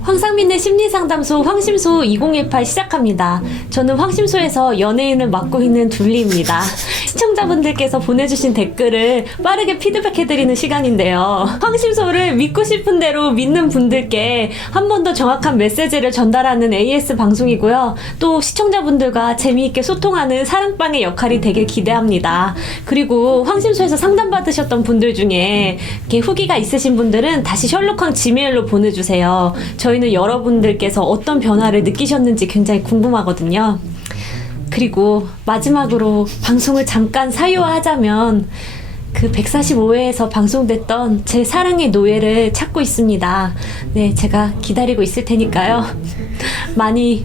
황상민의 심리상담소 황심소 2018 시작합니다. 저는 황심소에서 연예인을 맡고 있는 둘리입니다. 시청자분들께서 보내주신 댓글을 빠르게 피드백해드리는 시간인데요. 황심소를 믿고 싶은 대로 믿는 분들께 한 번 더 정확한 메시지를 전달하는 AS 방송이고요. 또 시청자분들과 재미있게 소통하는 사랑방의 역할이 되길 기대합니다. 그리고 황심소에서 상담받으셨던 분들 중에 이렇게 후기가 있으신 분들은 다시 셜록항 지메일로 보내주세요. 저희는 여러분들께서 어떤 변화를 느끼셨는지 굉장히 궁금하거든요. 그리고 마지막으로 방송을 잠깐 사유화하자면 그 145회에서 방송됐던 제 사랑의 노예를 찾고 있습니다. 네, 제가 기다리고 있을 테니까요. 많이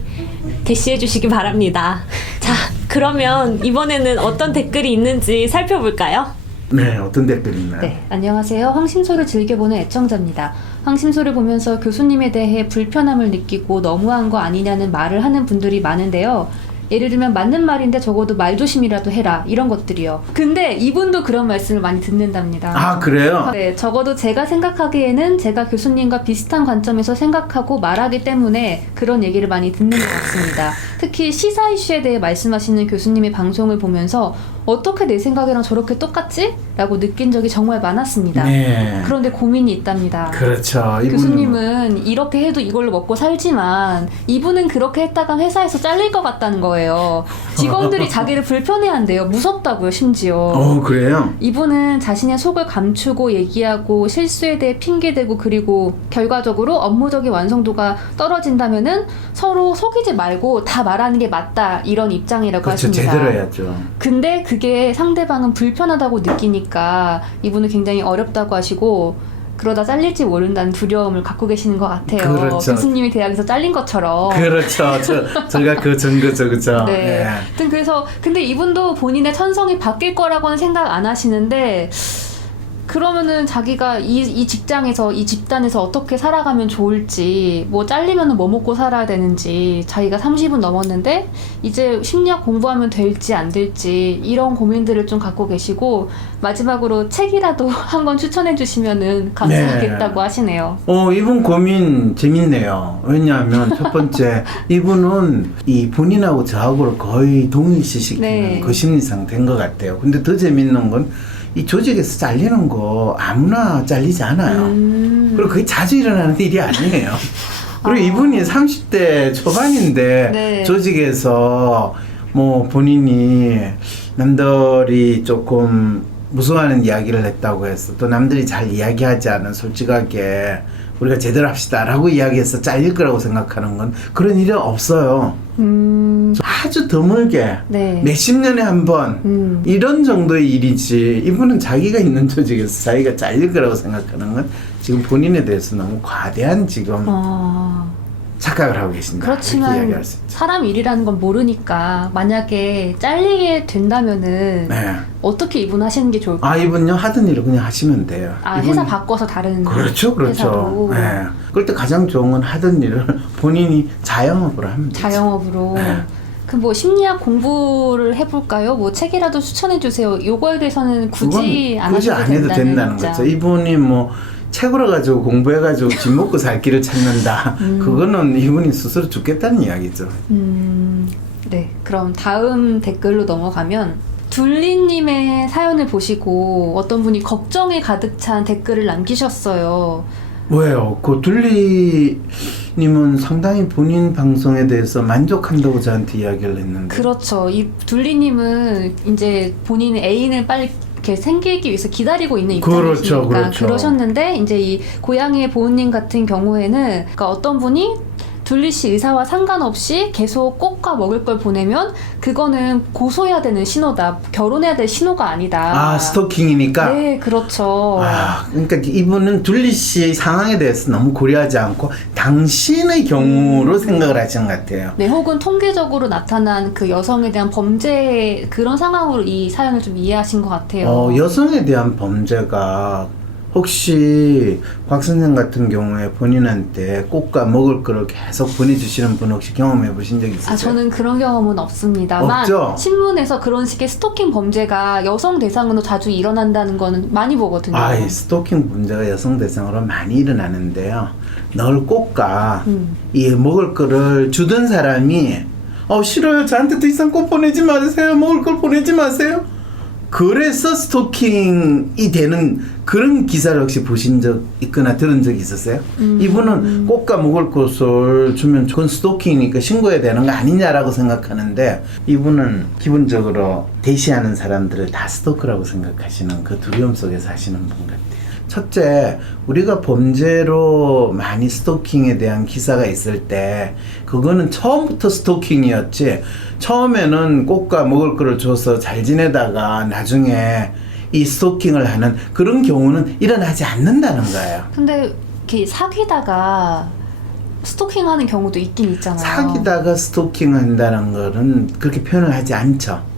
대시해 주시기 바랍니다. 자, 그러면 이번에는 어떤 댓글이 있는지 살펴볼까요? 네, 어떤 댓글이 있나요? 네, 안녕하세요. 황심소를 즐겨보는 애청자입니다. 황심소를 보면서 교수님에 대해 불편함을 느끼고 너무한 거 아니냐는 말을 하는 분들이 많은데요. 예를 들면 맞는 말인데 적어도 말조심이라도 해라 이런 것들이요. 근데 이분도 그런 말씀을 많이 듣는답니다. 아, 그래요? 네, 적어도 제가 생각하기에는 제가 교수님과 비슷한 관점에서 생각하고 말하기 때문에 그런 얘기를 많이 듣는 것 같습니다. 특히 시사 이슈에 대해 말씀하시는 교수님의 방송을 보면서 어떻게 내 생각이랑 저렇게 똑같지? 라고 느낀 적이 정말 많았습니다. 네. 그런데 고민이 있답니다. 그렇죠. 교수님은 이렇게 해도 이걸로 먹고 살지만 이분은 그렇게 했다가 회사에서 잘릴 것 같다는 거예요. 직원들이 자기를 불편해한대요. 무섭다고요, 심지어. 그래요? 이분은 자신의 속을 감추고 얘기하고 실수에 대해 핑계대고 그리고 결과적으로 업무적인 완성도가 떨어진다면은 서로 속이지 말고 다 말하는 게 맞다 이런 입장이라고 그렇죠. 하십니다. 제대로 해야죠. 근데 그게 상대방은 불편하다고 느끼니까 이분은 굉장히 어렵다고 하시고 그러다 잘릴지 모른다는 두려움을 갖고 계시는 것 같아요. 그렇죠. 교수님이 대학에서 잘린 것처럼. 그렇죠. 제가 그 증거죠, 그죠? 네. 하여튼 그래서 근데 이분도 본인의 천성이 바뀔 거라고는 생각 안 하시는데 그러면은 자기가 이 직장에서 이 집단에서 어떻게 살아가면 좋을지 뭐 잘리면은 뭐 먹고 살아야 되는지 자기가 30은 넘었는데 이제 심리학 공부하면 될지 안 될지 이런 고민들을 좀 갖고 계시고 마지막으로 책이라도 한 권 추천해 주시면은 감사하겠다고 하시네요. 이분 고민 재밌네요. 왜냐하면 첫 번째 이분은 이 본인하고 저하고를 거의 동일시시키는 네. 그 심리 상태인 것 같아요. 근데 더 재밌는 건 이 조직에서 잘리는 거 아무나 잘리지 않아요. 그리고 그게 자주 일어나는 일이 아니에요. 그리고 이분이 30대 초반인데 네. 조직에서 뭐 본인이 남들이 조금 무서워하는 이야기를 했다고 해서 또 남들이 잘 이야기하지 않은 솔직하게 우리가 제대로 합시다 라고 이야기해서 잘릴 거라고 생각하는 건 그런 일은 없어요. 아주 드물게 네. 몇십 년에 한 번 이런 정도의 일이지 이분은 자기가 있는 조직에서 자기가 잘릴 거라고 생각하는 건 지금 본인에 대해서 너무 과대한 지금 착각을 하고 계신다. 이렇게 그렇지만 이야기할 수 있죠. 사람 일이라는 건 모르니까 만약에 잘리게 된다면은 네. 어떻게 이분 하시는 게 좋을까요? 이분요 하던 일을 그냥 하시면 돼요. 회사 바꿔서 다른 그렇죠, 그렇죠. 회사로 네. 그럴 때 가장 좋은 건 하던 일을 본인이 자영업으로 하면 되죠. 자영업으로 네. 그 뭐 심리학 공부를 해볼까요? 뭐 책이라도 추천해 주세요. 요거에 대해서는 굳이 안 굳이 하셔도 안 해도 된다는 입장. 거죠. 이분이 뭐 책으로 가지고 공부해가지고 집 먹고 살 길을 찾는다. 그거는 이분이 스스로 죽겠다는 이야기죠. 네, 그럼 다음 댓글로 넘어가면 둘리님의 사연을 보시고 어떤 분이 걱정에 가득 찬 댓글을 남기셨어요. 왜요? 그 둘리님은 상당히 본인 방송에 대해서 만족한다고 저한테 이야기를 했는데. 그렇죠. 이 둘리님은 이제 본인의 애인을 빨리 이렇게 생기기 위해서 기다리고 있는 입장이시니까 그렇죠. 그러셨는데 이제 이 고양이의 보은님 같은 경우에는 그러니까 어떤 분이 둘리 씨 의사와 상관없이 계속 꽃과 먹을 걸 보내면 그거는 고소해야 되는 신호다. 결혼해야 될 신호가 아니다. 스토킹이니까? 네, 그렇죠. 그러니까 이분은 둘리 씨의 상황에 대해서 너무 고려하지 않고 당신의 경우로 생각을 하시는 것 같아요. 네, 혹은 통계적으로 나타난 그 여성에 대한 범죄 그런 상황으로 이 사연을 좀 이해하신 것 같아요. 여성에 대한 범죄가 혹시 곽 선생 같은 경우에 본인한테 꽃과 먹을 거를 계속 보내주시는 분 혹시 경험해 보신 적 있으세요? 저는 그런 경험은 없습니다만 없죠? 신문에서 그런 식의 스토킹 범죄가 여성 대상으로 자주 일어난다는 거는 많이 보거든요. 이 스토킹 범죄가 여성 대상으로 많이 일어나는데요. 늘 꽃가 이 먹을 거를 주던 사람이 싫어요. 저한테 더 이상 꽃 보내지 마세요. 먹을 걸 보내지 마세요. 그래서 스토킹이 되는 그런 기사를 혹시 보신 적 있거나 들은 적 있었어요? 이분은 꽃과 먹을 것을 주면 그건 스토킹이니까 신고해야 되는 거 아니냐라고 생각하는데 이분은 기본적으로 대시하는 사람들을 다 스토커라고 생각하시는 그 두려움 속에서 하시는 분 같아요. 첫째, 우리가 범죄로 많이 스토킹에 대한 기사가 있을 때 그거는 처음부터 스토킹이었지, 처음에는 꽃과 먹을 거를 줘서 잘 지내다가 나중에 이 스토킹을 하는 그런 경우는 일어나지 않는다는 거예요. 근데 이렇게 사귀다가 스토킹하는 경우도 있긴 있잖아요. 사귀다가 스토킹 한다는 거는 그렇게 표현을 하지 않죠.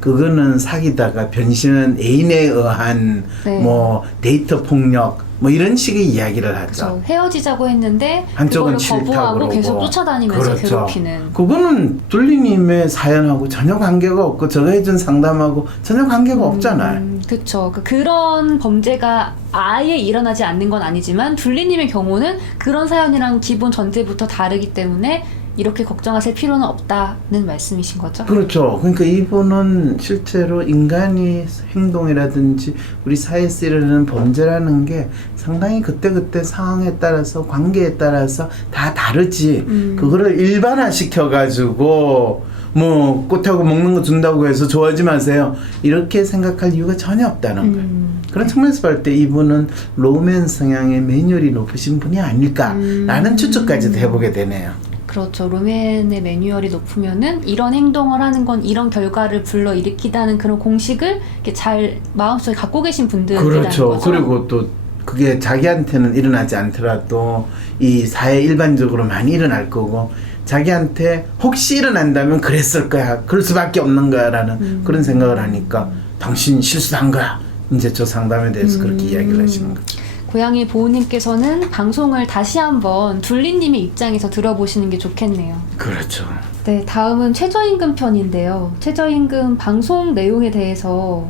그거는 사귀다가 변신한 애인에 의한 네. 뭐 데이터 폭력 뭐 이런 식의 이야기를 하죠. 그렇죠. 헤어지자고 했는데 한쪽은 그거를 싫다고 거부하고 그러고. 계속 쫓아다니면서 그렇죠. 괴롭히는. 그거는 둘리님의 사연하고 전혀 관계가 없고 저가 해준 상담하고 전혀 관계가 없잖아요. 그렇죠. 그런 범죄가 아예 일어나지 않는 건 아니지만 둘리님의 경우는 그런 사연이랑 기본 전제부터 다르기 때문에 이렇게 걱정하실 필요는 없다는 말씀이신 거죠? 그렇죠. 그러니까 이분은 실제로 인간이 행동이라든지 우리 사회에서 일어나는 범죄라는 게 상당히 그때그때 상황에 따라서 관계에 따라서 다 다르지. 그거를 일반화시켜가지고 뭐 꽃하고 먹는 거 준다고 해서 좋아하지 마세요. 이렇게 생각할 이유가 전혀 없다는 거예요. 그런 측면에서 볼 때 이분은 로맨 성향의 매뉴얼이 높으신 분이 아닐까라는 추측까지도 해보게 되네요. 그렇죠. 로맨의 매뉴얼이 높으면은 이런 행동을 하는 건 이런 결과를 불러일으키다는 그런 공식을 이렇게 잘 마음속에 갖고 계신 분들이라는 그렇죠. 거죠. 그리고 또 그게 자기한테는 일어나지 않더라도 이 사회 일반적으로 많이 일어날 거고 자기한테 혹시 일어난다면 그랬을 거야. 그럴 수밖에 없는 거야 라는 그런 생각을 하니까 당신 실수한 거야. 이제 저 상담에 대해서 그렇게 이야기를 하시는 거죠. 고양이 보호님께서는 방송을 다시 한번 둘리님의 입장에서 들어보시는 게 좋겠네요. 그렇죠. 네, 다음은 최저임금 편인데요. 최저임금 방송 내용에 대해서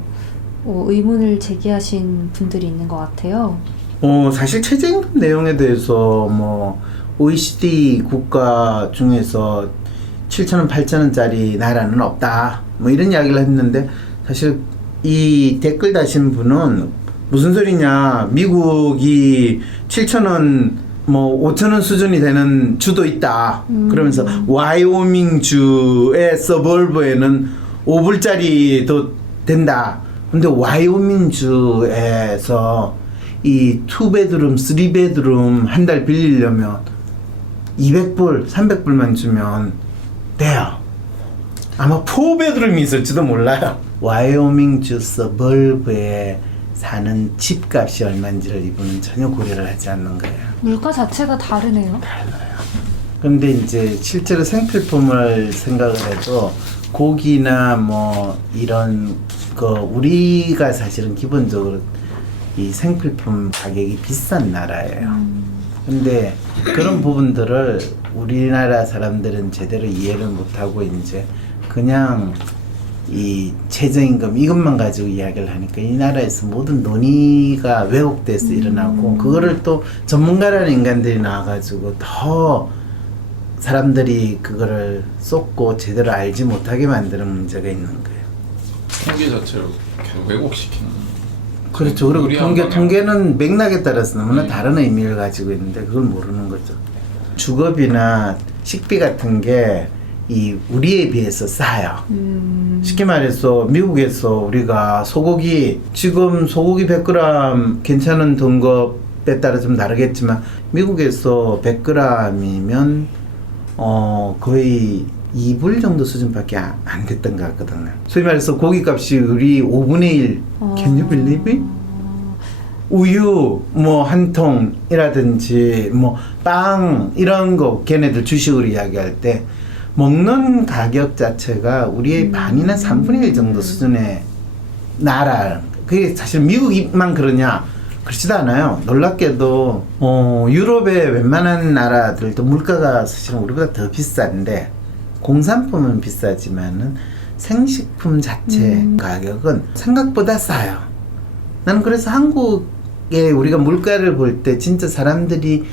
의문을 제기하신 분들이 있는 것 같아요. 사실 최저임금 내용에 대해서 뭐 OECD 국가 중에서 7,000원, 8,000원짜리 나라는 없다. 뭐 이런 이야기를 했는데 사실 이 댓글 다신 분은 무슨 소리냐, 미국이 7,000원 뭐 5,000원 수준이 되는 주도 있다. 그러면서 와이오밍 주의 서버브에는 5불짜리도 된다. 근데 와이오밍 주에서 이 2베드룸, 3베드룸 한 달 빌리려면 200불, 300불만 주면 돼요. 아마 4베드룸이 있을지도 몰라요. 와이오밍 주 서버브에 사는 집값이 얼마인지를 이분은 전혀 고려를 하지 않는 거예요. 물가 자체가 다르네요. 달라요. 근데 이제 실제로 생필품을 생각을 해도 고기나 뭐 이런 거 우리가 사실은 기본적으로 이 생필품 가격이 비싼 나라예요. 근데 그런 부분들을 우리나라 사람들은 제대로 이해를 못하고 이제 그냥 이 최저임금 이것만 가지고 이야기를 하니까 이 나라에서 모든 논의가 왜곡돼서 일어나고 그거를 또 전문가라는 인간들이 나와가지고 더 사람들이 그거를 쏟고 제대로 알지 못하게 만드는 문제가 있는 거예요. 통계 자체를 계속 왜곡시키는. 그렇죠. 그리고 유리한 방향. 통계는 맥락에 따라서 너무나 다른 의미를 가지고 있는데 그걸 모르는 거죠. 주거비나 식비 같은 게 이 우리에 비해서 싸요. 쉽게 말해서 미국에서 우리가 소고기 지금 소고기 100g 괜찮은 등급에 따라 좀 다르겠지만 미국에서 100g이면 거의 2불 정도 수준밖에 안 됐던 것 같거든요. 소위 말해서 고기값이 우리 5분의 1 Can you believe it? 우유 뭐 한 통이라든지 뭐 빵 이런 거 걔네들 주식으로 이야기할 때 먹는 가격 자체가 우리의 반이나 3분의 1 정도 수준의 나라. 그게 사실 미국만 그러냐? 그렇지도 않아요. 놀랍게도 유럽의 웬만한 나라들도 물가가 사실은 우리보다 더 비싼데 공산품은 비싸지만은 생식품 자체 가격은 생각보다 싸요. 나는 그래서 한국에 우리가 물가를 볼 때 진짜 사람들이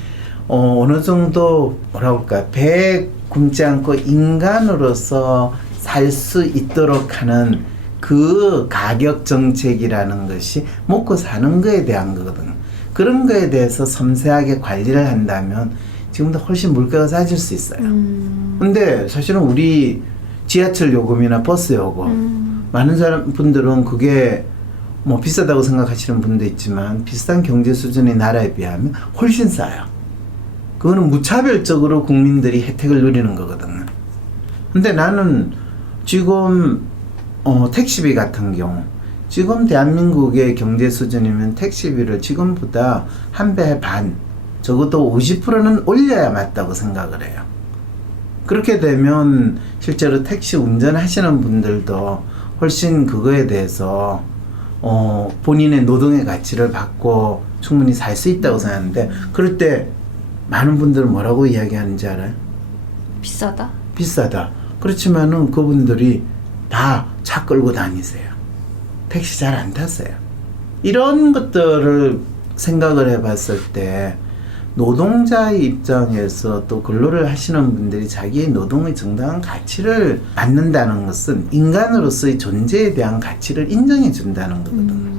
어느 정도 뭐라고 할까 배에 굶지 않고 인간으로서 살 수 있도록 하는 그 가격 정책이라는 것이 먹고 사는 거에 대한 거거든요. 그런 거에 대해서 섬세하게 관리를 한다면 지금도 훨씬 물가가 싸질 수 있어요. 근데 사실은 우리 지하철 요금이나 버스 요금 많은 분들은 그게 뭐 비싸다고 생각하시는 분도 있지만 비슷한 경제 수준의 나라에 비하면 훨씬 싸요. 그거는 무차별적으로 국민들이 혜택을 누리는 거거든요. 근데 나는 지금 택시비 같은 경우 지금 대한민국의 경제 수준이면 택시비를 지금보다 한 배 반 적어도 50%는 올려야 맞다고 생각을 해요. 그렇게 되면 실제로 택시 운전하시는 분들도 훨씬 그거에 대해서 본인의 노동의 가치를 받고 충분히 살 수 있다고 생각하는데 그럴 때 많은 분들은 뭐라고 이야기하는지 알아요? 비싸다? 비싸다. 그렇지만은 그분들이 다 차 끌고 다니세요. 택시 잘 안 타세요. 이런 것들을 생각을 해봤을 때 노동자의 입장에서 또 근로를 하시는 분들이 자기의 노동의 정당한 가치를 받는다는 것은 인간으로서의 존재에 대한 가치를 인정해 준다는 거거든요.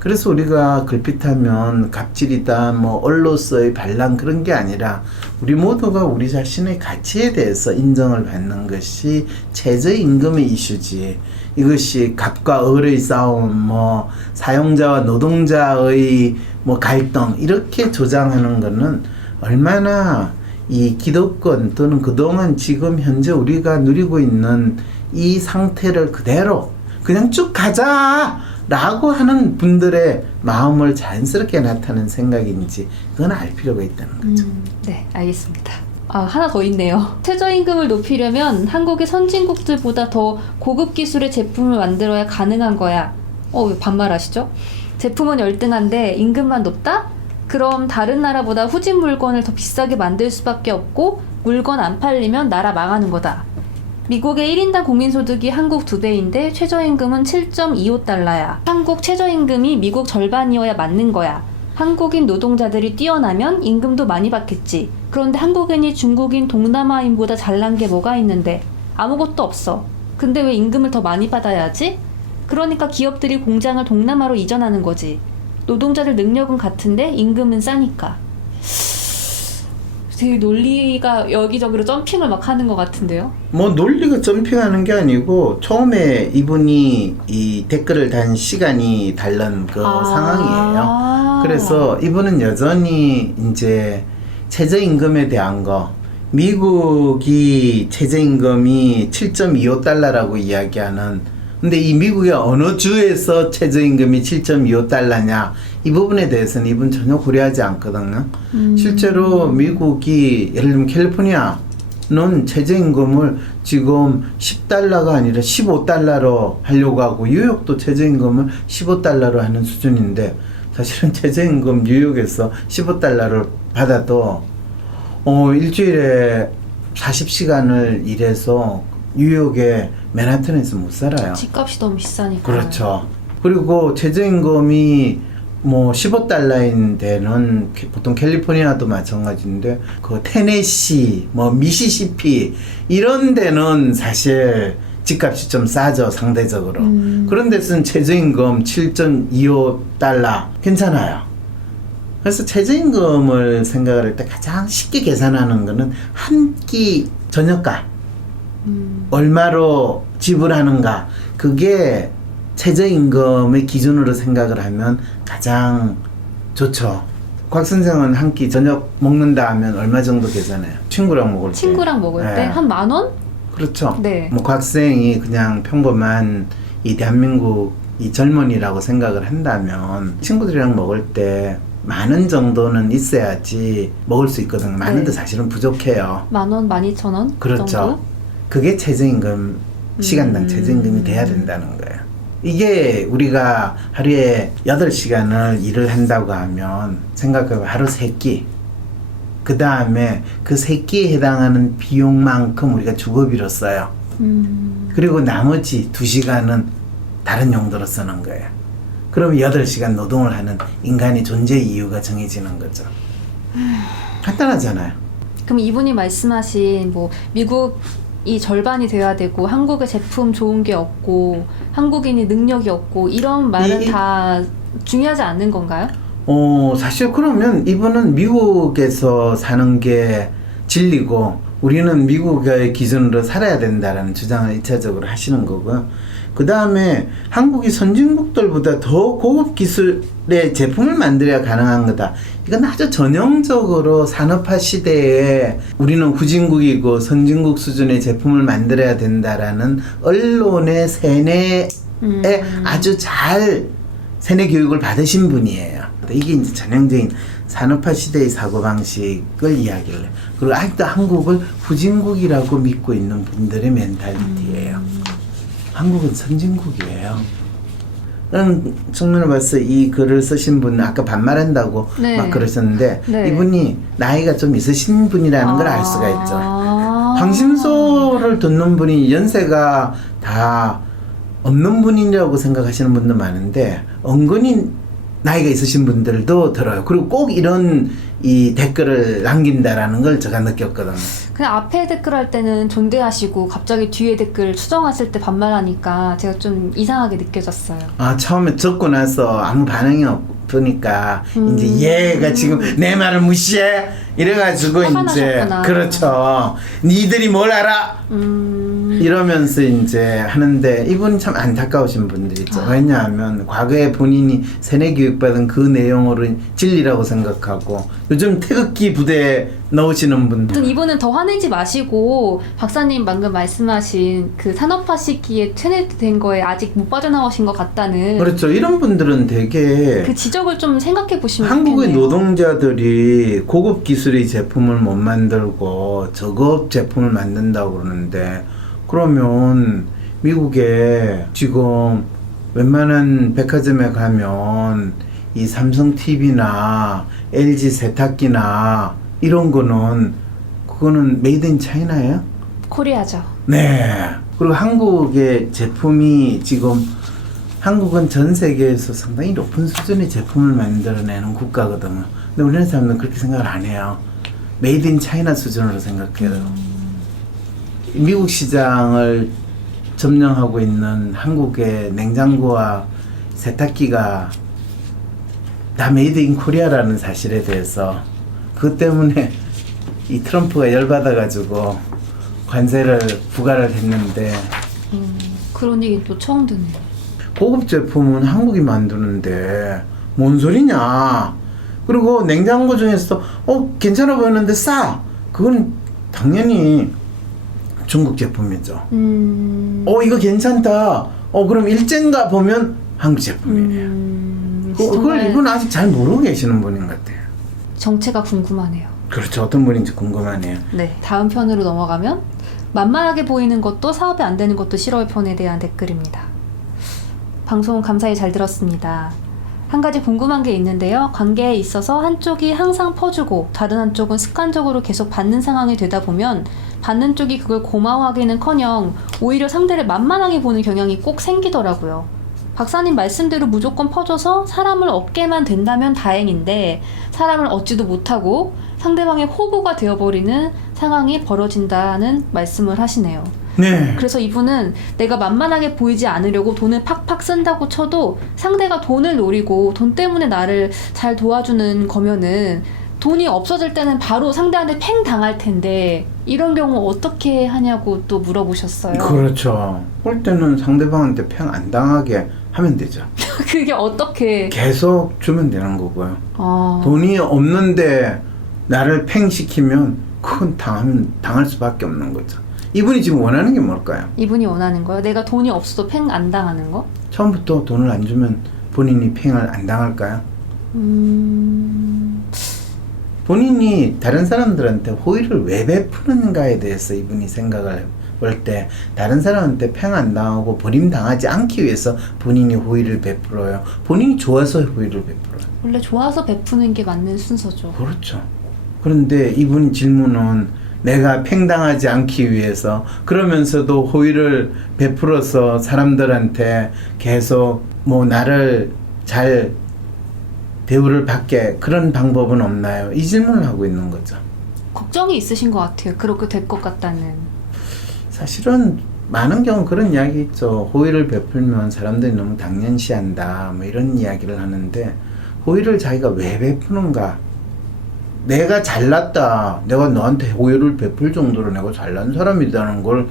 그래서 우리가 글빛하면 갑질이다, 뭐 언로서의 반란 그런 게 아니라 우리 모두가 우리 자신의 가치에 대해서 인정을 받는 것이 최저임금의 이슈지. 이것이 갑과 을의 싸움, 뭐 사용자와 노동자의 뭐 갈등 이렇게 조장하는 것은 얼마나 이 기득권 또는 그동안 지금 현재 우리가 누리고 있는 이 상태를 그대로 그냥 쭉 가자! 라고 하는 분들의 마음을 자연스럽게 나타낸 생각인지 그건 알 필요가 있다는 거죠. 네, 알겠습니다. 하나 더 있네요. 최저임금을 높이려면 한국의 선진국들보다 더 고급 기술의 제품을 만들어야 가능한 거야. 왜 반말하시죠? 제품은 열등한데 임금만 높다? 그럼 다른 나라보다 후진 물건을 더 비싸게 만들 수밖에 없고 물건 안 팔리면 나라 망하는 거다. 미국의 1인당 국민소득이 한국 2배인데 최저임금은 7.25달러야. 한국 최저임금이 미국 절반이어야 맞는 거야. 한국인 노동자들이 뛰어나면 임금도 많이 받겠지. 그런데 한국인이 중국인 동남아인보다 잘난 게 뭐가 있는데? 아무것도 없어. 근데 왜 임금을 더 많이 받아야 하지? 그러니까 기업들이 공장을 동남아로 이전하는 거지. 노동자들 능력은 같은데 임금은 싸니까. 되게 논리가 여기저기로 점핑을 막 하는 것 같은데요? 뭐 논리가 점핑하는 게 아니고 처음에 이분이 이 댓글을 단 시간이 다른 그 상황이에요. 그래서 이분은 여전히 이제 최저임금에 대한 거 미국이 최저임금이 7.25달러라고 이야기하는 근데 이 미국의 어느 주에서 최저임금이 7.25달러냐 이 부분에 대해서는 이분 전혀 고려하지 않거든요. 실제로 미국이 예를 들면 캘리포니아는 최저임금을 지금 10달러가 아니라 15달러로 하려고 하고 뉴욕도 최저임금을 15달러로 하는 수준인데 사실은 최저임금 뉴욕에서 15달러를 받아도 일주일에 40시간을 일해서 뉴욕의 맨하튼에서 못 살아요. 집값이 너무 비싸니까. 그렇죠. 그리고 최저임금이 뭐 15달러인 데는 보통 캘리포니아도 마찬가지인데 그 테네시, 뭐 미시시피 이런 데는 사실 집값이 좀 싸죠 상대적으로. 그런 데서는 최저임금 7.25달러 괜찮아요. 그래서 최저임금을 생각을 할 때 가장 쉽게 계산하는 거는 한 끼 저녁가 얼마로 지불하는가 그게 최저임금의 기준으로 생각을 하면 가장 좋죠. 곽 선생은 한 끼 저녁 먹는다 하면 얼마 정도 계산해요? 친구랑 먹을 때. 친구랑 먹을 네. 때 한 10,000원? 그렇죠. 네. 뭐 곽 선생이 그냥 평범한 이 대한민국 이 젊은이라고 생각을 한다면 친구들이랑 먹을 때 10,000원 정도는 있어야지 먹을 수 있거든요. 10,000원도 네. 사실은 부족해요. 10,000원, 12,000원? 그렇죠. 정도? 그게 최저임금 시간당 최저임금이 돼야 된다는 거예요. 이게 우리가 하루에 8시간을 일을 한다고 하면 생각해봐. 하루 3끼. 그 다음에 그 3끼에 해당하는 비용만큼 우리가 주거비로 써요. 그리고 나머지 2시간은 다른 용도로 쓰는 거예요. 그럼 8시간 노동을 하는 인간의 존재 이유가 정해지는 거죠. 간단하잖아요. 그럼 이분이 말씀하신 뭐 미국이 절반이 돼야 되고 한국의 제품 좋은 게 없고 한국인이 능력이 없고 이런 말은 다 중요하지 않는 건가요? 사실 그러면 이분은 미국에서 사는 게 진리고 우리는 미국의 기준으로 살아야 된다라는 주장을 1차적으로 하시는 거고요. 그 다음에 한국이 선진국들보다 더 고급 기술의 제품을 만들어야 가능한 거다. 이건 아주 전형적으로 산업화 시대에 우리는 후진국이고 선진국 수준의 제품을 만들어야 된다라는 언론의 세뇌에 아주 잘 세뇌 교육을 받으신 분이에요. 이게 이제 전형적인 산업화 시대의 사고방식을 이야기를 해요. 그리고 아직도 한국을 후진국이라고 믿고 있는 분들의 멘탈리티예요. 한국은 선진국이에요. 그런 측면을 봐서 이 글을 쓰신 분은 아까 반말한다고 네. 막 그러셨는데 네. 이분이 나이가 좀 있으신 분이라는 걸 알 수가 있죠. 황심소를 듣는 분이 연세가 다 없는 분이라고 생각하시는 분도 많은데 은근히 나이가 있으신 분들도 들어요. 그리고 꼭 이런 이 댓글을 남긴다라는 걸 제가 느꼈거든요. 그냥 앞에 댓글 할 때는 존대하시고 갑자기 뒤에 댓글 수정하실 때 반말하니까 제가 좀 이상하게 느껴졌어요. 처음에 적고 나서 아무 반응이 없으니까 이제 얘가 지금 내 말을 무시해 이래가지고 화가 이제 나셨구나. 그렇죠. 니들이 뭘 알아? 이러면서 이제 하는데 이분 참 안타까우신 분들이죠. 왜냐하면 과거에 본인이 세뇌 교육받은 그 내용으로 진리라고 생각하고 요즘 태극기 부대에 넣으시는 분들. 아무튼 이분은 더 화내지 마시고 박사님 방금 말씀하신 그 산업화 시기에 세뇌된 거에 아직 못 빠져나오신 것 같다는 그렇죠. 이런 분들은 되게 그 지적을 좀 생각해 보시면 한국의 좋겠네요. 노동자들이 고급 기술의 제품을 못 만들고 저급 제품을 만든다고 그러는데 그러면 미국에 지금 웬만한 백화점에 가면 이 삼성 TV나 LG 세탁기나 이런 거는 그거는 메이드 인 차이나예요? 코리아죠. 네. 그리고 한국의 제품이 지금 한국은 전 세계에서 상당히 높은 수준의 제품을 만들어내는 국가거든요. 근데 우리나라 사람들은 그렇게 생각을 안 해요. 메이드 인 차이나 수준으로 생각해요. 미국 시장을 점령하고 있는 한국의 냉장고와 세탁기가 다 메이드 인 코리아라는 사실에 대해서 그것 때문에 이 트럼프가 열받아가지고 관세를 부과를 했는데 그런 얘기 또 처음 듣네요. 고급 제품은 한국이 만드는데 뭔 소리냐. 그리고 냉장고 중에서 괜찮아 보이는데 싸. 그건 당연히 중국 제품이죠. 이거 괜찮다. 그럼 일제인가 보면 한국 제품이에요. 이건 아직 잘 모르고 계시는 분인 것 같아요. 정체가 궁금하네요. 그렇죠. 어떤 분인지 궁금하네요. 네. 다음 편으로 넘어가면 만만하게 보이는 것도 사업이 안 되는 것도 싫어의 편에 대한 댓글입니다. 방송 감사히 잘 들었습니다. 한 가지 궁금한 게 있는데요. 관계에 있어서 한쪽이 항상 퍼주고 다른 한쪽은 습관적으로 계속 받는 상황이 되다 보면 받는 쪽이 그걸 고마워하기는커녕 오히려 상대를 만만하게 보는 경향이 꼭 생기더라고요. 박사님 말씀대로 무조건 퍼줘서 사람을 얻게만 된다면 다행인데 사람을 얻지도 못하고 상대방의 호구가 되어버리는 상황이 벌어진다는 말씀을 하시네요. 네. 그래서 이분은 내가 만만하게 보이지 않으려고 돈을 팍팍 쓴다고 쳐도 상대가 돈을 노리고 돈 때문에 나를 잘 도와주는 거면은 돈이 없어질 때는 바로 상대한테 팽 당할 텐데 이런 경우 어떻게 하냐고 또 물어보셨어요. 그렇죠. 그럴 때는 상대방한테 팽 안 당하게 하면 되죠. 그게 어떻게? 계속 주면 되는 거고요. 아, 돈이 없는데 나를 팽시키면 그건 당할 수밖에 없는 거죠. 이분이 지금 원하는 게 뭘까요? 이분이 원하는 거요? 내가 돈이 없어도 팽 안 당하는 거? 처음부터 돈을 안 주면 본인이 팽을 안 당할까요? 본인이 다른 사람들한테 호의를 왜 베푸는가에 대해서 이분이 생각을 볼 때 다른 사람한테 팽 안 당하고 버림당하지 않기 위해서 본인이 호의를 베풀어요. 본인이 좋아서 호의를 베풀어요. 원래 좋아서 베푸는 게 맞는 순서죠. 그렇죠. 그런데 이분 질문은 내가 팽당하지 않기 위해서 그러면서도 호의를 베풀어서 사람들한테 계속 나를 잘 대우를 받게 그런 방법은 없나요? 이 질문을 하고 있는 거죠. 걱정이 있으신 것 같아요. 그렇게 될 것 같다는. 사실은 많은 경우 그런 이야기 있죠. 호의를 베풀면 사람들이 너무 당연시한다 뭐 이런 이야기를 하는데 호의를 자기가 왜 베푸는가? 내가 잘났다, 내가 너한테 호의를 베풀 정도로 내가 잘난 사람이라는 걸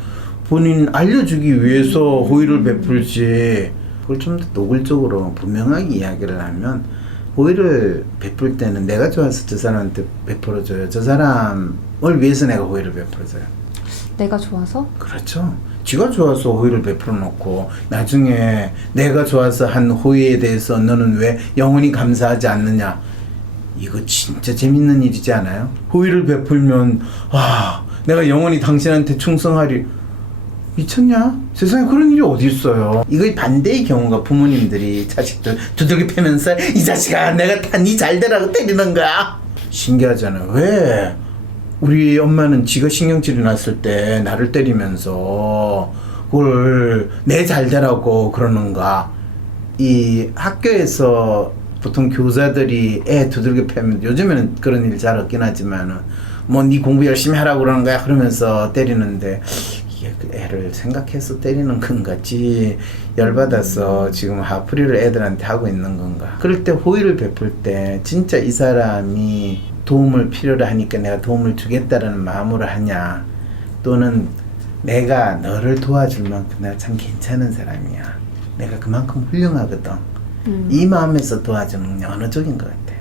본인 알려주기 위해서 호의를 베풀지, 그걸 좀 더 노골적으로 분명하게 이야기를 하면 호의를 베풀 때는 내가 좋아서 저 사람한테 베풀어줘요. 저 사람을 위해서 내가 호의를 베풀어줘요. 내가 좋아서? 그렇죠. 지가 좋아서 호의를 베풀어 놓고 나중에 내가 좋아서 한 호의에 대해서 너는 왜 영원히 감사하지 않느냐. 이거 진짜 재밌는 일이지 않아요? 호의를 베풀면 내가 영원히 당신한테 충성하리. 미쳤냐? 세상에 그런 일이 어디 있어요. 이거 반대의 경우가 부모님들이 자식들 두들겨 패면서 이 자식아 내가 다 니 잘되라고 때리는 거야. 신기하잖아요. 왜 우리 엄마는 지가 신경질이 났을 때 나를 때리면서 그걸 내 잘되라고 그러는가. 이 학교에서 보통 교사들이 애 두들겨 패면, 요즘에는 그런 일 잘 없긴 하지만은 뭐 네 공부 열심히 하라고 그러는 거야 그러면서 때리는데, 이게 그 애를 생각해서 때리는 건가지 열받아서 지금 화풀이를 애들한테 하고 있는 건가. 그럴 때 호의를 베풀 때 진짜 이 사람이 도움을 필요로 하니까 내가 도움을 주겠다라는 마음으로 하냐, 또는 내가 너를 도와줄 만큼 내가 참 괜찮은 사람이야, 내가 그만큼 훌륭하거든, 이 마음에서 도와주는 게 어느 쪽인 것 같아요?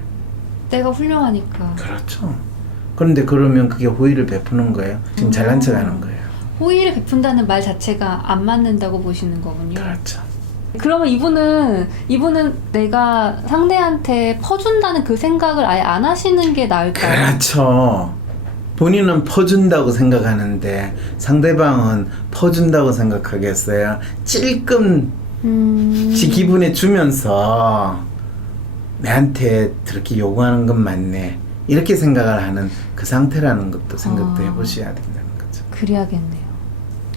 내가 훌륭하니까. 그렇죠. 그런데 그러면 그게 호의를 베푸는 거예요? 지금 잘난 척 하는 거예요? 호의를 베푼다는 말 자체가 안 맞는다고 보시는 거군요. 그렇죠. 그러면 이분은 내가 상대한테 퍼준다는 그 생각을 아예 안 하시는 게 나을까요? 그렇죠. 본인은 퍼준다고 생각하는데 상대방은 퍼준다고 생각하겠어요? 찔끔 지 기분에 주면서 내한테 그렇게 요구하는 건 맞네, 이렇게 생각을 하는 그 상태라는 것도 생각도 해보셔야 된다는 거죠. 그래야겠네요.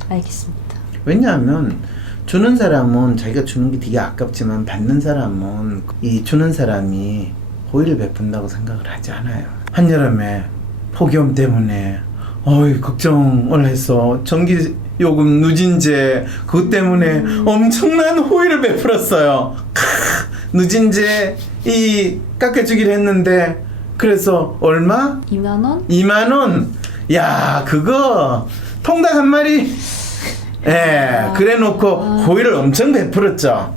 알겠습니다. 왜냐하면 주는 사람은 자기가 주는 게 되게 아깝지만 받는 사람은 이 주는 사람이 호의를 베푼다고 생각을 하지 않아요. 한여름에 폭염 때문에 걱정을 해서 전기요금 누진제 그것 때문에 엄청난 호의를 베풀었어요. 누진제 깎아주기로 했는데, 그래서 얼마? 2만 원? 2만 원. 야, 그거 통닭 한 마리. 그래 놓고 호의를 엄청 베풀었죠.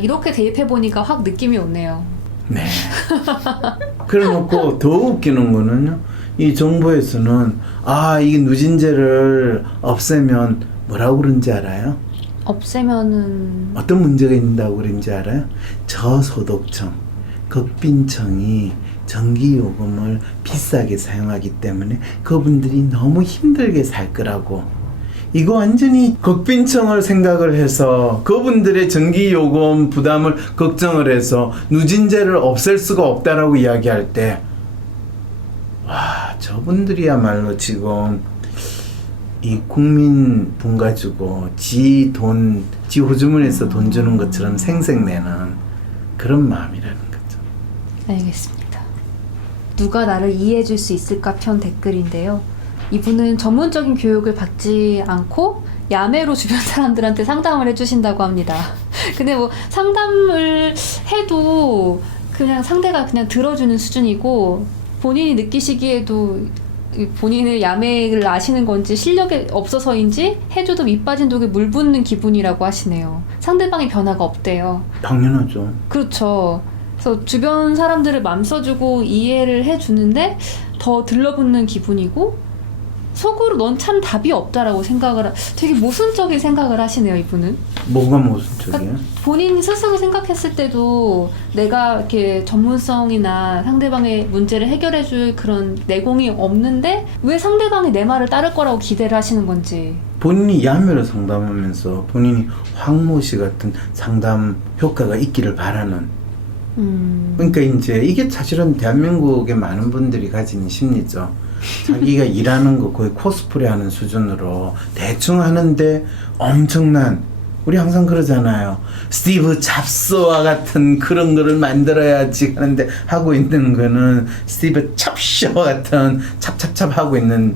이렇게 대입해 보니까 확 느낌이 오네요. 네. 그래 놓고 더 웃기는 거는요, 이 정부에서는 이 누진제를 없애면 뭐라고 그런지 알아요? 없애면은 어떤 문제가 있다고 그런지 알아요? 저소득층, 극빈층이 전기요금을 비싸게 사용하기 때문에 그분들이 너무 힘들게 살 거라고. 이거 완전히 극빈층을 생각을 해서 그분들의 전기요금 부담을 걱정을 해서 누진제를 없앨 수가 없다라고 이야기할 때, 저분들이야말로 지금 이 국민분 가지고 지 호주머니에서 돈 주는 것처럼 생색내는 그런 마음이라는 거죠. 알겠습니다. 누가 나를 이해해 줄 수 있을까 편 댓글인데요. 이분은 전문적인 교육을 받지 않고 야매로 주변 사람들한테 상담을 해주신다고 합니다. 근데 뭐 상담을 해도 그냥 상대가 그냥 들어주는 수준이고, 본인이 느끼시기에도 본인의 야매를 아시는 건지 실력이 없어서인지 해줘도 밑 빠진 독에 물 붓는 기분이라고 하시네요. 상대방의 변화가 없대요. 당연하죠. 그렇죠. 그래서 주변 사람들을 맘 써주고 이해를 해주는데 더 들러붙는 기분이고, 속으로 넌 참 답이 없다라고 되게 모순적인 생각을 하시네요, 이분은. 뭐가 모순적이에요? 본인 스스로 생각했을 때도 내가 이렇게 전문성이나 상대방의 문제를 해결해줄 그런 내공이 없는데 왜 상대방이 내 말을 따를 거라고 기대를 하시는 건지. 본인이 야매로 상담하면서 본인이 황모 씨 같은 상담 효과가 있기를 바라는. 그러니까 이제 이게 사실은 대한민국의 많은 분들이 가진 심리죠. 자기가 일하는 거 거의 코스프레 하는 수준으로 대충 하는데 엄청난 우리 항상 그러잖아요. 스티브 잡스와 같은 그런 거를 만들어야지 하는데 하고 있는 거는 스티브 찹쇼와 같은 찹찹찹 하고 있는.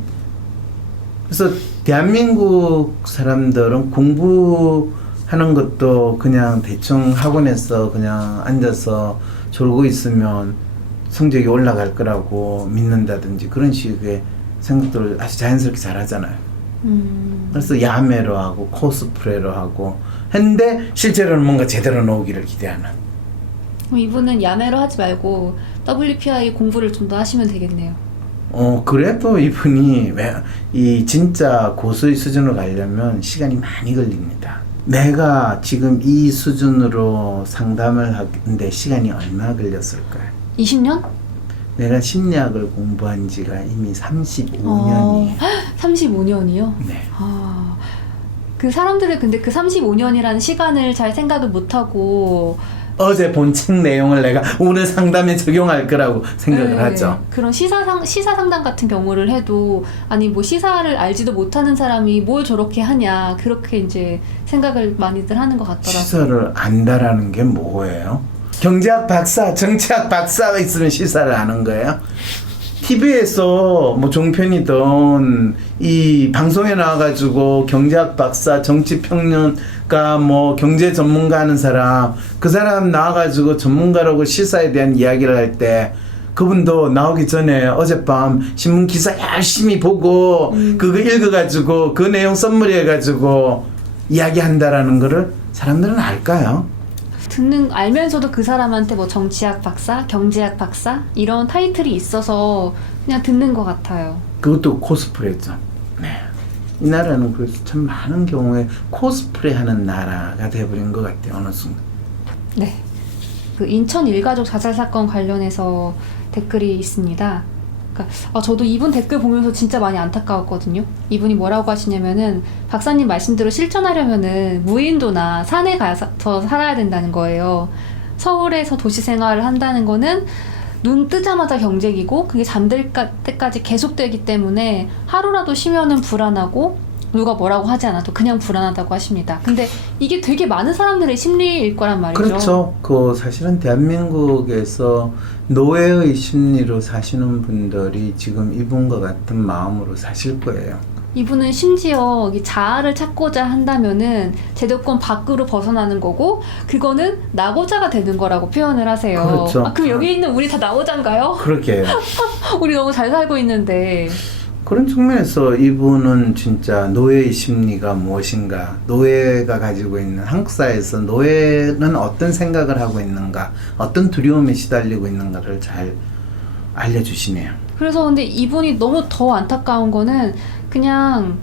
그래서 대한민국 사람들은 공부하는 것도 그냥 대충 학원에서 그냥 앉아서 졸고 있으면 성적이 올라갈 거라고 믿는다든지 그런 식의 생각들을 아주 자연스럽게 잘 하잖아요. 그래서 야매로 하고 코스프레로 하고 했는데 실제로는 뭔가 제대로 나오기를 기대하는. 그럼 이분은 야매로 하지 말고 WPI 공부를 좀 더 하시면 되겠네요. 그래도 이분이 이 진짜 고수의 수준으로 가려면 시간이 많이 걸립니다. 내가 지금 이 수준으로 상담을 하는데 시간이 얼마 걸렸을까요? 20년? 내가 심리학을 공부한 지가 이미 35년이에요. 35년이요? 네. 그 사람들은 근데 그 35년이라는 시간을 잘 생각을 못하고 어제 본 책 내용을 내가 오늘 상담에 적용할 거라고 생각을 하죠. 그런 시사 상담 같은 경우를 해도 아니 뭐 시사를 알지도 못하는 사람이 뭘 저렇게 하냐 그렇게 이제 생각을 많이들 하는 것 같더라고요. 시사를 안다라는 게 뭐예요? 경제학 박사, 정치학 박사가 있으면 시사를 아는 거예요? TV에서 뭐 종편이든 이 방송에 나와가지고 경제학 박사, 정치평론가, 뭐 경제 전문가 하는 사람, 그 사람 나와가지고 전문가라고 시사에 대한 이야기를 할 때 그분도 나오기 전에 어젯밤 신문 기사 열심히 보고 그거 읽어가지고 그 내용 썸머리해가지고 이야기한다라는 거를 사람들은 알까요? 알면서도 그 사람한테 뭐 정치학 박사, 경제학 박사 이런 타이틀이 있어서 그냥 듣는 것 같아요. 그것도 코스프레죠. 네. 이 나라는 그래서 참 많은 경우에 코스프레 하는 나라가 돼버린 것 같아요. 어느 순간. 네. 그 인천 일가족 자살 사건 관련해서 댓글이 있습니다. 그러니까 저도 이분 댓글 보면서 진짜 많이 안타까웠거든요. 이분이 뭐라고 하시냐면은 박사님 말씀대로 실천하려면은 무인도나 산에 가서 살아야 된다는 거예요. 서울에서 도시 생활을 한다는 거는 눈 뜨자마자 경쟁이고 그게 잠들 때까지 계속되기 때문에 하루라도 쉬면은 불안하고 누가 뭐라고 하지 않아도 그냥 불안하다고 하십니다. 근데 이게 되게 많은 사람들의 심리일 거란 말이죠. 그렇죠. 그 사실은 대한민국에서 노예의 심리로 사시는 분들이 지금 이분과 같은 마음으로 사실 거예요. 이분은 심지어 이 자아를 찾고자 한다면은 제도권 밖으로 벗어나는 거고 그거는 낙오자가 되는 거라고 표현을 하세요. 그렇죠. 그럼 여기 있는 우리 다 낙오자인가요? 그러게요. 우리 너무 잘 살고 있는데. 그런 측면에서 이분은 진짜 노예의 심리가 무엇인가, 노예가 가지고 있는 한국 사회에서 노예는 어떤 생각을 하고 있는가, 어떤 두려움에 시달리고 있는가를 잘 알려주시네요. 그래서 근데 이분이 너무 더 안타까운 거는 그냥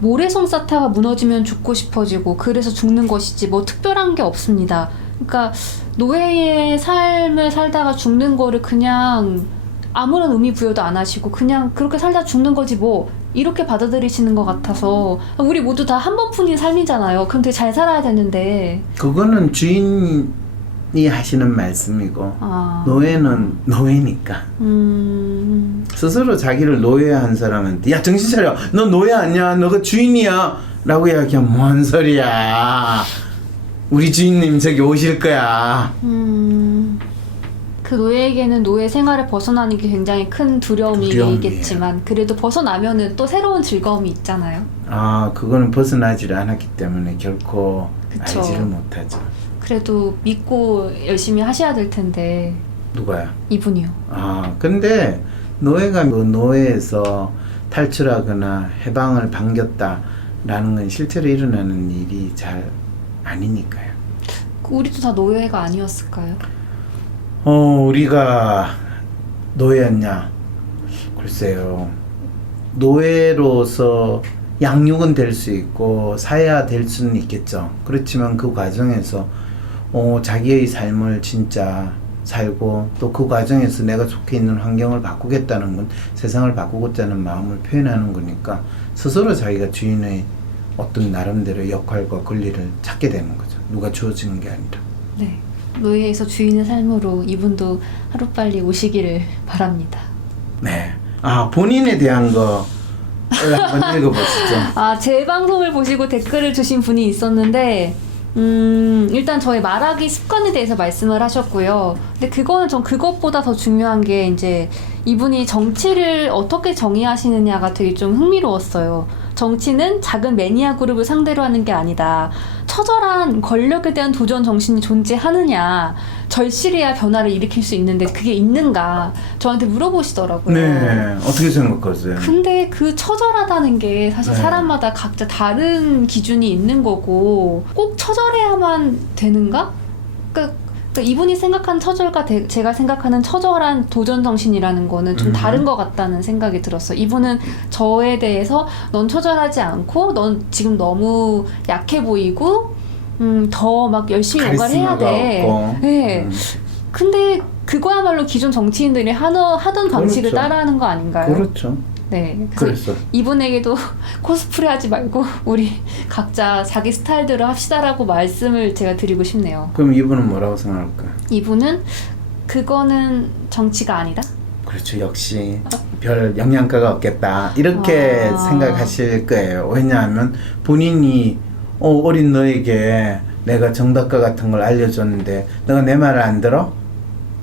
모래성 쌓다가 무너지면 죽고 싶어지고 그래서 죽는 것이지 뭐 특별한 게 없습니다. 그러니까 노예의 삶을 살다가 죽는 거를 그냥 아무런 의미 부여도 안 하시고 그냥 그렇게 살다 죽는 거지 뭐 이렇게 받아들이시는 것 같아서 우리 모두 다 한 번뿐인 삶이잖아요. 그럼 되게 잘 살아야 되는데 그거는 주인이 하시는 말씀이고 노예는 노예니까 스스로 자기를 노예한 사람한테 야 정신 차려 너 노예 아니야 너가 주인이야 라고 이야기하면 뭔 소리야 우리 주인님 저기 오실 거야. 그 노예에게는 노예 생활을 벗어나는 게 굉장히 큰 두려움이겠지만 그래도 벗어나면은 또 새로운 즐거움이 있잖아요. 그거는 벗어나지를 않았기 때문에 결코 그쵸. 알지를 못하죠. 그래도 믿고 열심히 하셔야 될 텐데. 누가요? 이분이요. 근데 노예가 그 노예에서 탈출하거나 해방을 반겼다라는 건 실제로 일어나는 일이 잘 아니니까요. 우리도 다 노예가 아니었을까요? 우리가 노예였냐? 글쎄요. 노예로서 양육은 될 수 있고 사회화 될 수는 있겠죠. 그렇지만 그 과정에서 자기의 삶을 진짜 살고 또 그 과정에서 내가 좋게 있는 환경을 바꾸겠다는 건 세상을 바꾸고자 하는 마음을 표현하는 거니까 스스로 자기가 주인의 어떤 나름대로 역할과 권리를 찾게 되는 거죠. 누가 주어지는 게 아니라. 네. 노예에서 주인의 삶으로 이분도 하루빨리 오시기를 바랍니다. 네. 본인에 대한 거 한번 읽어보시죠. 아, 제 방송을 보시고 댓글을 주신 분이 있었는데, 일단 저의 말하기 습관에 대해서 말씀을 하셨고요. 근데 그거는 전 그것보다 더 중요한 게 이제 이분이 정치를 어떻게 정의하시느냐가 되게 좀 흥미로웠어요. 정치는 작은 매니아 그룹을 상대로 하는 게 아니다. 처절한 권력에 대한 도전 정신이 존재하느냐, 절실해야 변화를 일으킬 수 있는데 그게 있는가 저한테 물어보시더라고요. 네, 어떻게 생각하세요? 근데 그 처절하다는 게 사실 네. 사람마다 각자 다른 기준이 있는 거고 꼭 처절해야만 되는가? 그러니까 이분이 생각하는 처절과 제가 생각하는 처절한 도전 정신이라는 거는 좀 다른 것 같다는 생각이 들었어요. 이분은 저에 대해서 넌 처절하지 않고 넌 지금 너무 약해 보이고 더 막 열심히 뭔가를 해야 돼. 없고. 네. 근데 그거야말로 기존 정치인들이 하던 방식을 그렇죠. 따라하는 거 아닌가요? 그렇죠. 네. 그래서 그랬어. 이분에게도 코스프레 하지 말고 우리 각자 자기 스타일대로 합시다라고 말씀을 제가 드리고 싶네요. 그럼 이분은 뭐라고 생각할까요? 이분은 그거는 정치가 아니다? 그렇죠. 역시 별 영양가가 없겠다. 이렇게 아. 생각하실 거예요. 왜냐하면 본인이 어린 너에게 내가 정답과 같은 걸 알려줬는데 너가 내 말을 안 들어?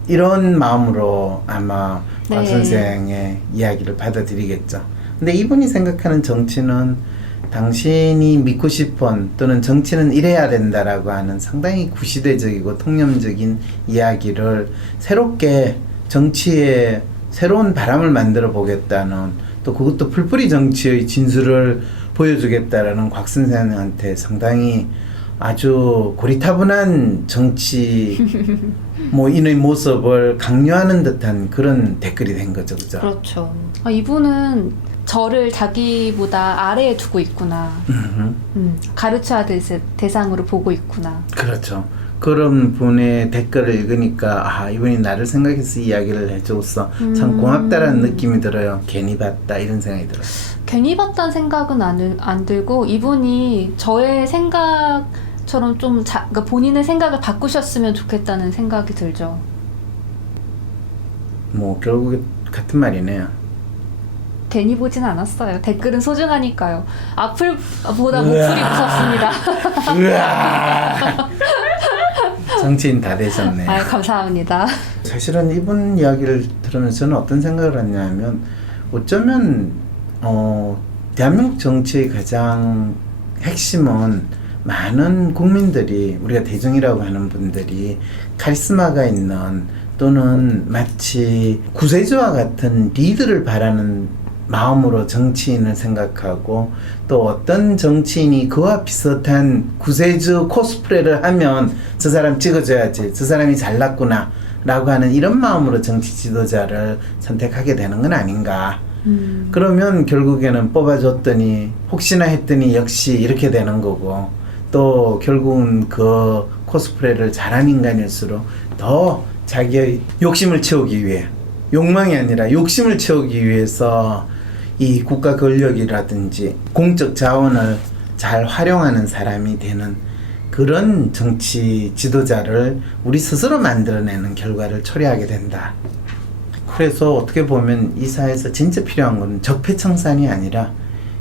이런 마음으로 아마 박 네. 선생의 이야기를 받아들이겠죠. 근데 이분이 생각하는 정치는 당신이 믿고 싶은 또는 정치는 이래야 된다라고 하는 상당히 구시대적이고 통념적인 이야기를 새롭게 정치에 새로운 바람을 만들어 보겠다는, 또 그것도 풀뿌리 정치의 진수를 보여주겠다라는 곽 선생한테 상당히 아주 고리타분한 정치 인의 모습을 강요하는 듯한 그런 댓글이 된 거죠, 그죠? 그렇죠. 이분은 저를 자기보다 아래에 두고 있구나. 가르쳐야 될 대상으로 보고 있구나. 그렇죠. 그런 분의 댓글을 읽으니까 이분이 나를 생각해서 이야기를 해줘서 참 고맙다라는 느낌이 들어요. 괜히 봤다 이런 생각이 들어요. 괜히 봤다는 생각은 안 들고 이분이 저의 생각처럼 좀 그러니까 본인의 생각을 바꾸셨으면 좋겠다는 생각이 들죠. 뭐 결국에 같은 말이네요. 괜히 보진 않았어요. 댓글은 소중하니까요. 악플보다 목소리 무섭습니다. 으아! 정치인 다 되셨네요. 감사합니다. 사실은 이분 이야기를 들으면서 저는 어떤 생각을 했냐면, 어쩌면 대한민국 정치의 가장 핵심은 많은 국민들이, 우리가 대중이라고 하는 분들이 카리스마가 있는, 또는 마치 구세주와 같은 리더를 바라는 마음으로 정치인을 생각하고, 또 어떤 정치인이 그와 비슷한 구세주 코스프레를 하면 저 사람 찍어줘야지, 저 사람이 잘났구나 라고 하는 이런 마음으로 정치 지도자를 선택하게 되는 건 아닌가. 그러면 결국에는 뽑아줬더니 혹시나 했더니 역시 이렇게 되는 거고, 또 결국은 그 코스프레를 잘한 인간일수록 더 자기의 욕심을 채우기 위해, 욕망이 아니라 욕심을 채우기 위해서 이 국가 권력이라든지 공적 자원을 잘 활용하는 사람이 되는 그런 정치 지도자를 우리 스스로 만들어내는 결과를 초래하게 된다. 그래서 어떻게 보면 이 사회에서 진짜 필요한 건 적폐청산이 아니라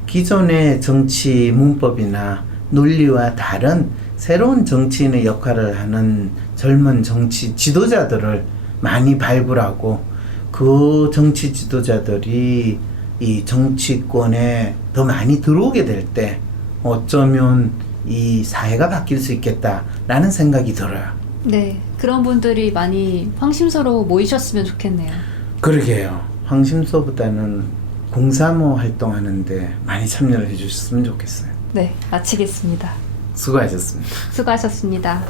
기존의 정치 문법이나 논리와 다른 새로운 정치인의 역할을 하는 젊은 정치 지도자들을 많이 발굴하고, 그 정치 지도자들이 이 정치권에 더 많이 들어오게 될 때 어쩌면 이 사회가 바뀔 수 있겠다라는 생각이 들어요. 네, 그런 분들이 많이 황심소로 모이셨으면 좋겠네요. 그러게요. 황심소보다는 035 활동하는데 많이 참여를 해주셨으면 좋겠어요. 네, 마치겠습니다. 수고하셨습니다. 수고하셨습니다.